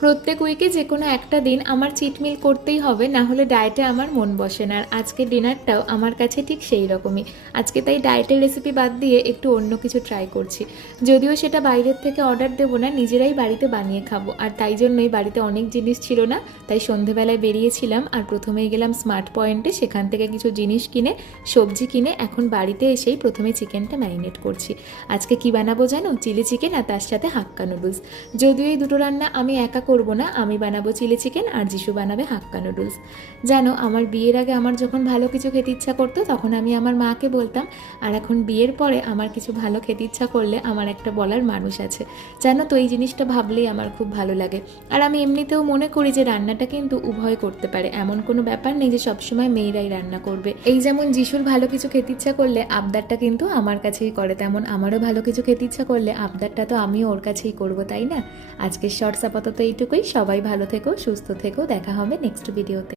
প্রত্যেক উইকে যে কোনো একটা দিন আমার চিট মিল করতেই হবে, না হলে ডায়েটে আমার মন বসে না। আর আজকে ডিনারটাও আমার কাছে ঠিক সেই রকমই। আজকে তাই ডায়েটের রেসিপি বাদ দিয়ে একটু অন্য কিছু ট্রাই করছি। যদিও সেটা বাইরের থেকে অর্ডার দেবো না, নিজেরাই বাড়িতে বানিয়ে খাবো। আর তাই জন্যই বাড়িতে অনেক জিনিস ছিল না, তাই সন্ধেবেলায় বেরিয়েছিলাম আর প্রথমেই গেলাম স্মার্ট পয়েন্টে। সেখান থেকে কিছু জিনিস কিনে, সবজি কিনে এখন বাড়িতে এসেই প্রথমে চিকেনটা ম্যারিনেট করছি। আজকে কি বানাবো জানো? চিলি চিকেন আর তার সাথে হাক্কা নুডলস। যদিও এই দুটো রান্না আমি একা করব না, আমি বানাবো চিলি চিকেন আর যিশু বানাবে হাক্কা নুডলস। জানো, আমার বিয়ের আগে আমার যখন ভালো কিছু খেতে ইচ্ছা করতো তখন আমি আমার মাকে বলতাম, আর এখন বিয়ের পরে আমার কিছু ভালো খেতে ইচ্ছা করলে আমার একটা বলার মানুষ আছে। জানো তো, এই জিনিসটা ভাবলেই আমার খুব ভালো লাগে। আর আমি এমনিতেও মনে করি যে রান্নাটা কিন্তু উভয় করতে পারে, এমন কোনো ব্যাপার নেই যে সবসময় মেয়েরাই রান্না করবে। এই যেমন যিশুর ভালো কিছু খেতে ইচ্ছা করলে আবদারটা কিন্তু আমার কাছেই করে, তেমন আমারও ভালো কিছু খেতে ইচ্ছা করলে আবদারটা তো আমিও ওর কাছেই করবো, তাই না? আজকের শর্টস আপাতত এইটুকুই। সবাই ভালো থেকো, সুস্থ থেকো, দেখা হবে নেক্সট ভিডিওতে।